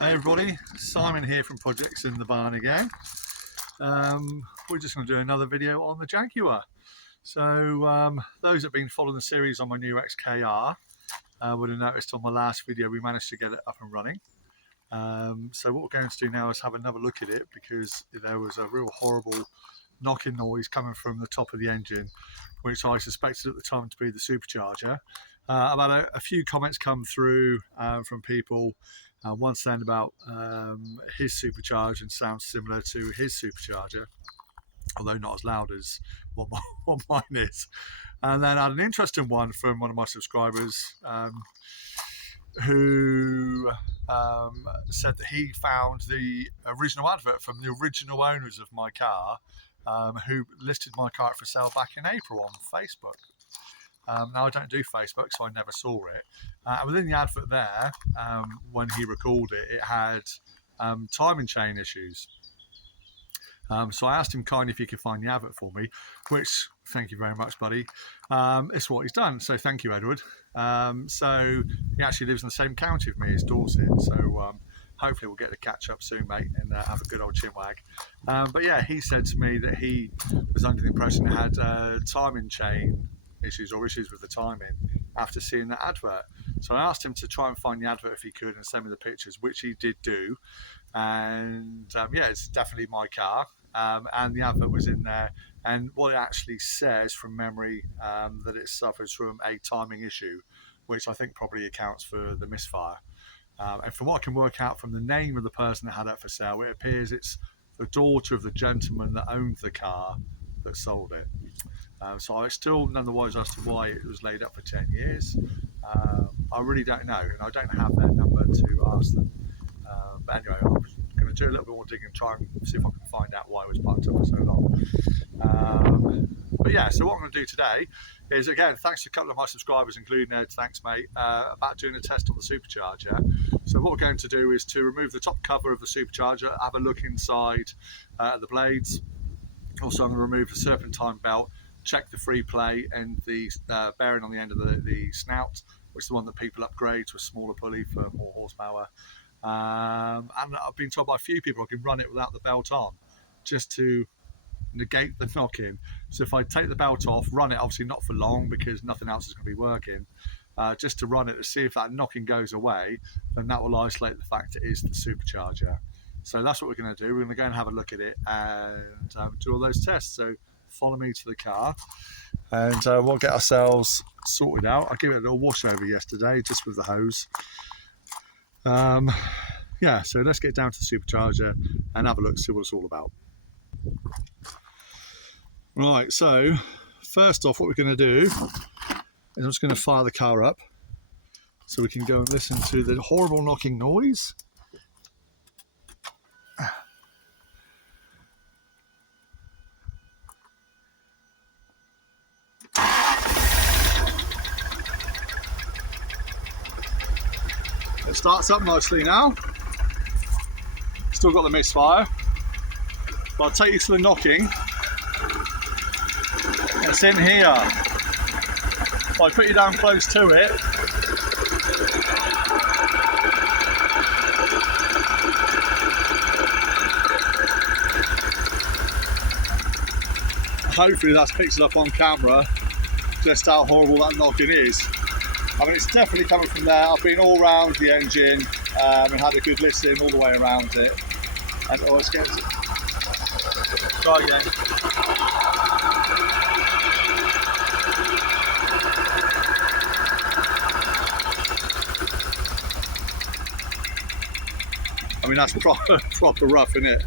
Hey everybody, Simon here from Projects in the Barn again. We're just going to do another video on the Jaguar. So those that have been following the series on my new XKR would have noticed on my last video we managed to get it up and running. So what we're going to do now is have another look at it, because there was a real horrible knocking noise coming from the top of the engine, which I suspected at the time to be the supercharger. I've had a few comments come through from people, one saying about his supercharger and sounds similar to his supercharger, although not as loud as what mine is. And then I had an interesting one from one of my subscribers who said that he found the original advert from the original owners of my car, who listed my car for sale back in April on Facebook. Now I don't do Facebook, so I never saw it. And within the advert there, when he recalled it, it had timing chain issues. So I asked him kindly if he could find the advert for me, which, thank you very much, buddy. It's what he's done, so thank you, Edward. So he actually lives in the same county with me as Dorset, so hopefully we'll get to catch up soon, mate, and have a good old chinwag. But yeah, he said to me that he was under the impression it had timing chain issues or issues with the timing after seeing that advert. So I asked him to try and find the advert if he could and send me the pictures, which he did do. And yeah, it's definitely my car, and the advert was in there, and what it actually says from memory, that it suffers from a timing issue, which I think probably accounts for the misfire. And from what I can work out from the name of the person that had it for sale, it appears it's the daughter of the gentleman that owned the car that sold it. So I still none the wiser as to why it was laid up for 10 years. I really don't know, and I don't have their number to ask them. But anyway, I'm going to do a little bit more digging and try and see if I can find out why it was parked up for so long. But yeah, so what I'm going to do today is, again, thanks to a couple of my subscribers, including Ed, thanks mate, about doing a test on the supercharger. So what we're going to do is to remove the top cover of the supercharger, have a look inside the blades. Also, I'm going to remove the serpentine belt, check the free play and the bearing on the end of the snout, which is the one that people upgrade to a smaller pulley for more horsepower. And I've been told by a few people I can run it without the belt on, just to negate the knocking. So if I take the belt off, run it, obviously not for long because nothing else is going to be working, just to run it to see if that knocking goes away, then that will isolate the fact it is the supercharger. So that's what we're going to do. We're going to go and have a look at it and do all those tests. So follow me to the car and we'll get ourselves sorted out. I gave it a little wash over yesterday just with the hose. Yeah, so let's get down to the supercharger and have a look, see what it's all about. Right, so first off, what we're going to do is I'm just going to fire the car up so we can go and listen to the horrible knocking noise. It starts up nicely now. Still got the misfire. But I'll take you to the knocking. It's in here. If I put you down close to it, hopefully that's picked it up on camera, just how horrible that knocking is. I mean, it's definitely coming from there. I've been all around the engine and had a good listen all the way around it. And let's get it. Try again. I mean, that's proper rough, isn't it?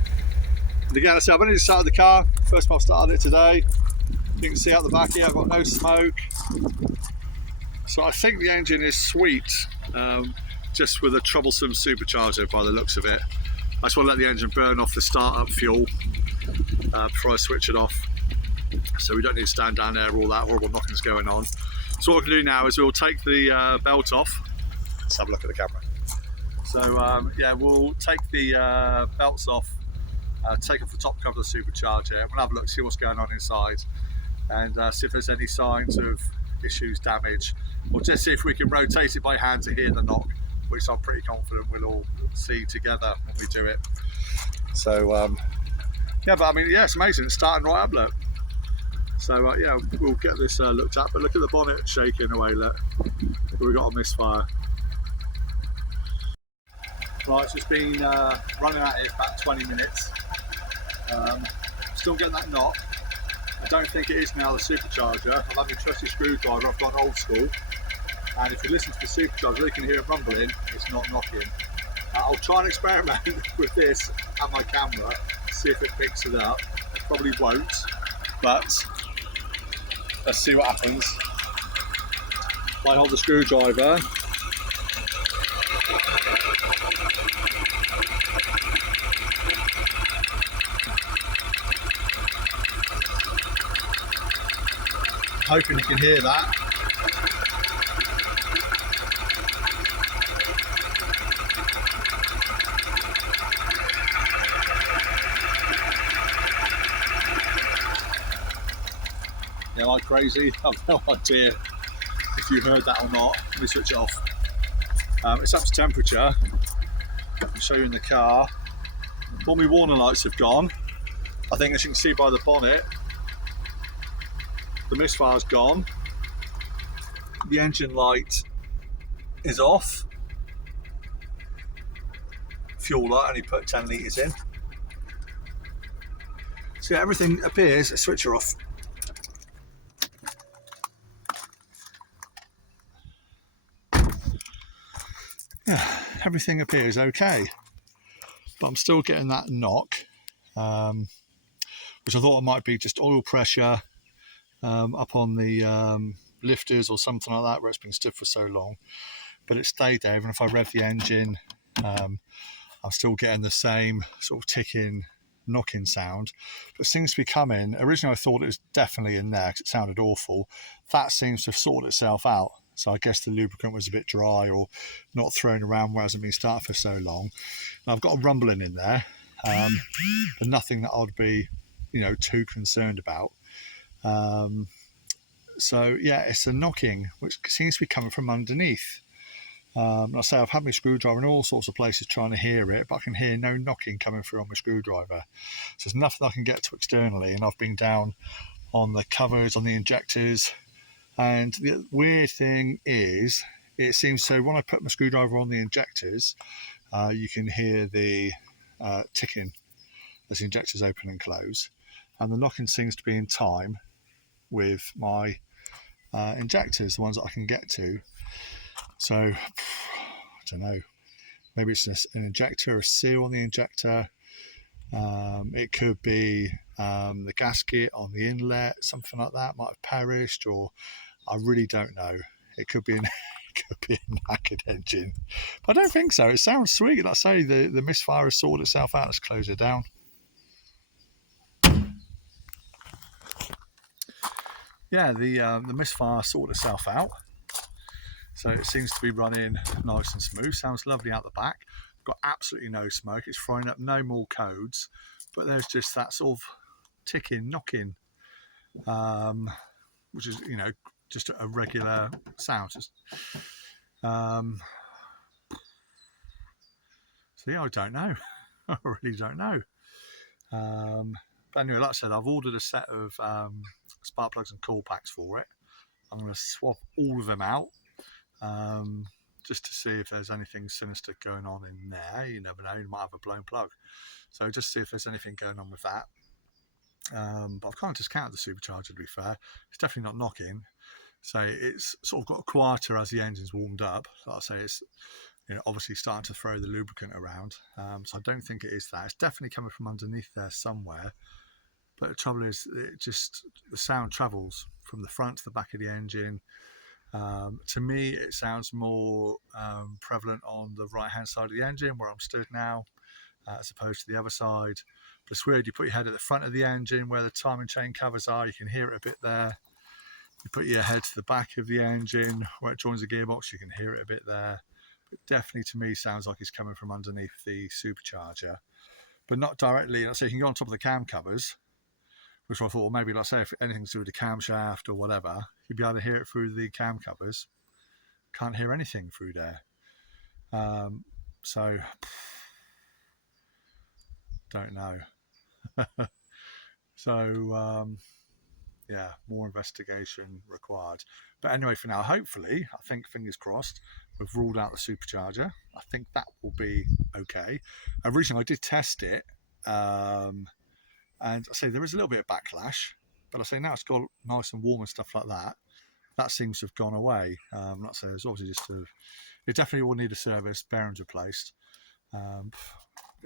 And again, I've only just started the car. First time I've started it today. You can see out the back here, I've got no smoke. So I think the engine is sweet, just with a troublesome supercharger by the looks of it. I just want to let the engine burn off the startup fuel before I switch it off. So we don't need to stand down there, all that horrible knocking's going on. So what we're going to do now is we'll take the belt off. Let's have a look at the camera. So yeah, we'll take the belts off, take off the top cover of the supercharger. We'll have a look, see what's going on inside, and see if there's any signs of issues, damage, or just see if we can rotate it by hand to hear the knock which I'm pretty confident we'll all see together when we do it. So yeah, but I mean, yeah, it's amazing. It's starting right up, look. So yeah, we'll get this looked at, but look at the bonnet shaking away, look. We've got a misfire. Right, so it's been running at it about 20 minutes. Still getting that knock. I don't think it is now the supercharger. I've had my trusty screwdriver, I've got an old school. And if you listen to the supercharger, you can hear it rumbling, it's not knocking. I'll try and experiment with this and my camera, see if it picks it up. It probably won't, but let's see what happens. I hold the screwdriver. Hoping you can hear that. Am I crazy? I've no idea if you heard that or not. Let me switch it off. It's up to temperature. I'll show you in the car. All my warning lights have gone. I think, as you can see by the bonnet, the misfire's gone. The engine light is off. Fuel light, only put 10 litres in. So yeah, everything appears, a switcher off. Yeah, everything appears okay, but I'm still getting that knock, which I thought it might be just oil pressure up on the lifters or something like that, where it's been stood for so long. But it stayed there. Even if I rev the engine, I'm still getting the same sort of ticking, knocking sound. But it seems to be coming. Originally I thought it was definitely in there because it sounded awful. That seems to have sorted itself out. So I guess the lubricant was a bit dry or not thrown around where it hasn't been started for so long. And I've got a rumbling in there, but nothing that I'd be, too concerned about. So yeah, it's a knocking which seems to be coming from underneath. Like I say, I've had my screwdriver in all sorts of places trying to hear it, but I can hear no knocking coming through on my screwdriver. So there's nothing I can get to externally, and I've been down on the covers, on the injectors. And the weird thing is, it seems so when I put my screwdriver on the injectors, you can hear the ticking as the injectors open and close. And the knocking seems to be in time with my injectors, the ones that I can get to. So, I don't know, maybe it's an injector, a seal on the injector. It could be the gasket on the inlet, something like that might have perished, or I really don't know. It could be a knackered engine, but I don't think so. It sounds sweet. Like I say, the misfire has sorted itself out. Let's close it down. Yeah, the misfire sorted itself out. So it seems to be running nice and smooth. Sounds lovely out the back. Got absolutely no smoke. It's throwing up no more codes, but there's just that sort of ticking, knocking, which is, just a regular sound. So yeah, I don't know. I really don't know. But anyway, like I said, I've ordered a set of spark plugs and coil packs for it. I'm going to swap all of them out. Just to see if there's anything sinister going on in there. You never know, you might have a blown plug. So just see if there's anything going on with that. But I've kind of discounted the supercharger, to be fair. It's definitely not knocking. So it's sort of got quieter as the engine's warmed up. Like I say, it's obviously starting to throw the lubricant around. So I don't think it is that. It's definitely coming from underneath there somewhere. But the trouble is, the sound travels from the front to the back of the engine. To me, it sounds more prevalent on the right-hand side of the engine, where I'm stood now, as opposed to the other side. But it's weird, you put your head at the front of the engine where the timing chain covers are, you can hear it a bit there. You put your head to the back of the engine where it joins the gearbox, you can hear it a bit there. But definitely, to me, sounds like it's coming from underneath the supercharger, but not directly. Let's say you can go on top of the cam covers, which I thought, well, maybe, let's say, if anything's to do with the camshaft or whatever, you'd be able to hear it through the cam covers. Can't hear anything through there. So don't know. So yeah, more investigation required. But anyway, for now, hopefully, I think, fingers crossed, we've ruled out the supercharger. I think that will be okay. Originally, I did test it, and I say there is a little bit of backlash, but I say now it's got nice and warm and stuff like that. That seems to have gone away. Like I say, it's obviously just it definitely will need a service, bearings replaced. Get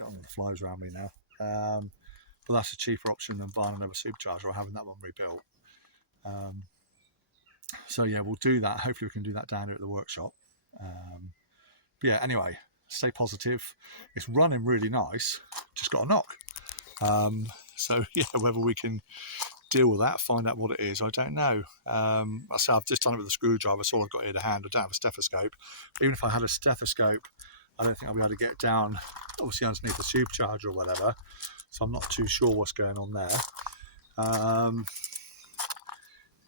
on the flies around me now. But that's a cheaper option than buying another supercharger or having that one rebuilt. So yeah, we'll do that. Hopefully we can do that down here at the workshop. But yeah, anyway, stay positive. It's running really nice. Just got a knock. So yeah, whether we can deal with that, find out what it is, I don't know. I say I've just done it with a screwdriver, so all I've got here to hand. I don't have a stethoscope. But even if I had a stethoscope, I don't think I'll be able to get down, obviously underneath the supercharger or whatever. So I'm not too sure what's going on there.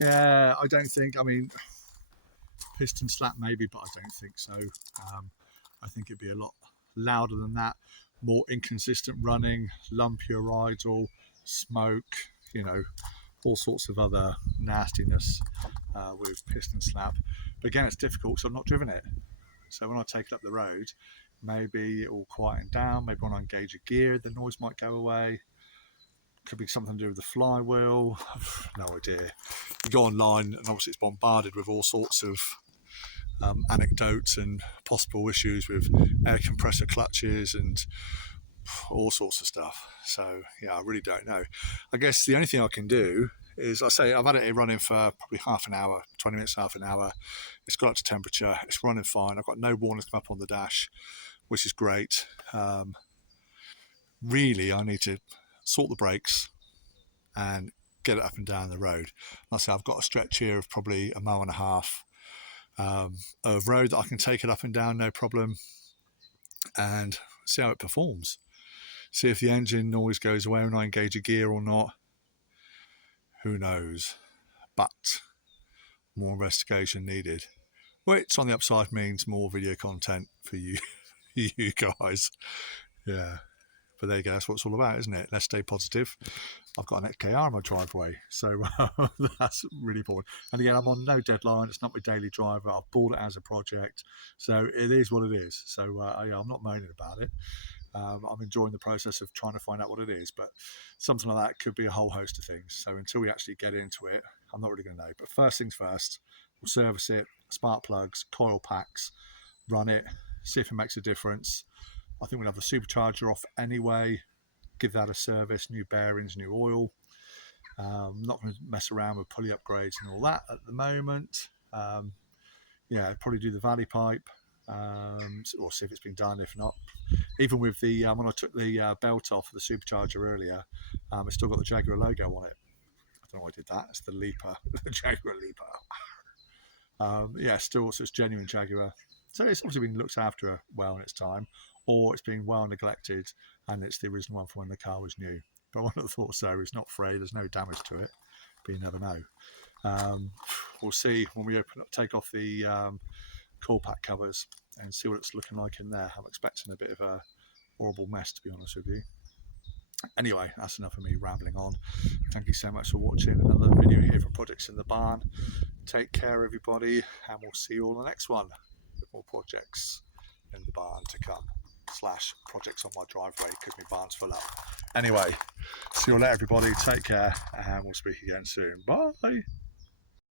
Yeah, I don't think, I mean, piston slap maybe, but I don't think so. I think it'd be a lot louder than that, more inconsistent running, lumpier idle, smoke, you know, all sorts of other nastiness with piston slap. But again, it's difficult because I've not driven it. So when I take it up the road, maybe it will quieten down. Maybe when I engage a gear, the noise might go away. Could be something to do with the flywheel. No idea. You go online and obviously it's bombarded with all sorts of anecdotes and possible issues with air compressor clutches and all sorts of stuff. So yeah, I really don't know. I guess the only thing I can do is, I say I've had it running for probably half an hour, 20 minutes, half an hour. It's got up to temperature. It's running fine. I've got no warnings come up on the dash, which is great. Really, I need to sort the brakes and get it up and down the road. Like I say, I've got a stretch here of probably a mile and a half of road that I can take it up and down, no problem, and see how it performs. See if the engine noise goes away when I engage a gear or not. Who knows? But more investigation needed, which on the upside means more video content for you, you guys. Yeah. But there you go, that's what it's all about, isn't it? Let's stay positive. I've got an XKR in my driveway, so that's really important. And again, I'm on no deadline. It's not my daily driver. I've bought it as a project, so it is what it is. So yeah, I'm not moaning about it. I'm enjoying the process of trying to find out what it is, but something like that could be a whole host of things. So until we actually get into it, I'm not really going to know. But first things first, we'll service it, spark plugs, coil packs, run it, see if it makes a difference. I think we'll have the supercharger off anyway, give that a service, new bearings, new oil. Not going to mess around with pulley upgrades and all that at the moment. Yeah, probably do the valley pipe, or see if it's been done. If not, even with the when I took the belt off of the supercharger earlier, it's still got the Jaguar logo on it. I don't know why I did that. It's the Leaper, the Jaguar Leaper. Yeah, still, so it's genuine Jaguar. So it's obviously been looked after well in its time, or it's been well neglected and it's the original one from when the car was new. But one of the thoughts there is not frayed, there's no damage to it, but you never know. We'll see when we open up, take off the coil pack covers and see what it's looking like in there. I'm expecting a bit of a horrible mess, to be honest with you. Anyway, that's enough of me rambling on. Thank you so much for watching another video here from Projects in the Barn. Take care, everybody, and we'll see you all in the next one with more projects in the barn to come, / projects on my driveway because my barn's full up. Anyway, see you all later, everybody. Take care, and we'll speak again soon. Bye.